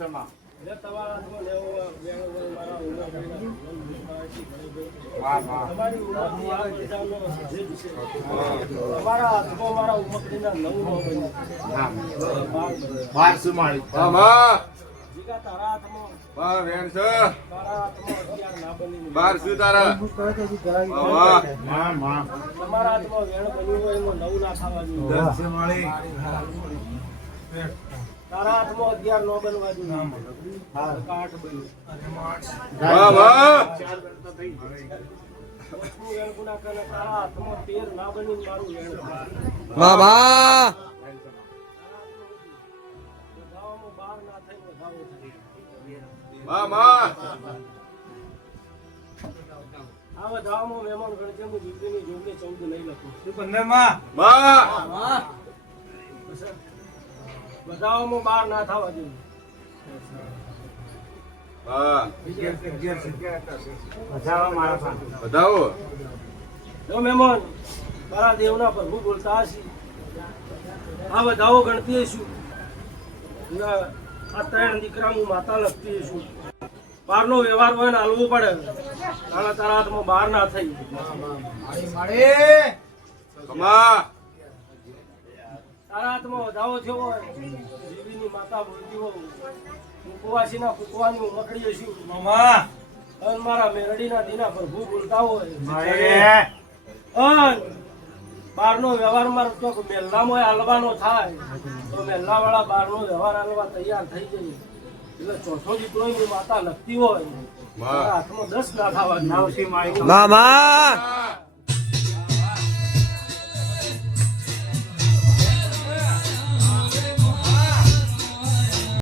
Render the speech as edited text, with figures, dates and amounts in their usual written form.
સમા તમારા મારા ઉમકડીના નવું બાર સુમાળી તારા હાથમાં બાર શું તારા તમારા હાથમાં વેણ બન્યું હોય એમાં નવું ના થવા જોઈએ. તારા હાથમાં 11 નો બનવા જોઈએ. 8 બન્યું. વસ્તુ વેણ ગુના કરે તારા હાથમાં 13 ના બન્યું મારું વેણ. વાહ વધાવામાં 12 ના થાય વધાવો થાય. આ વધાવામાં મહેમાન ગણતરી હું દીકરીની જોડે 14 નહીં લખું. 15 માં વધાવામાં 12 ના થવા જોઈએ. બતાવો જો મહેમાન મારા દેવના પ્રભુ બોલતા હશે આ વધાવો ગણતી હશું. આ 3 દીકરા હું માતા લખતી હશું. 12 નો વ્યવહાર હોય ને હાલવું પડે. તારા તારા હાથમાં 12 ના થઈ. તારા હાથમાં વધાવો થયો હોય દેવીની માતા બોલતી હોય કુકવાસીના કુકવાની ઉમકડી હશું. અને મારા મેરડીના દીના પ્રભુ બોલતા હોય 12 નો વ્યવહાર મારો તો મેલ્લામાં હાલવાનો થાય તો મેલ્લા વાળા 12 નો વ્યવહાર હાલવા તૈયાર થઈ જાય. એટલે ચોથો દીકરો ની માતા લખતી હોય હાથમાં 10 ના થવા. મામા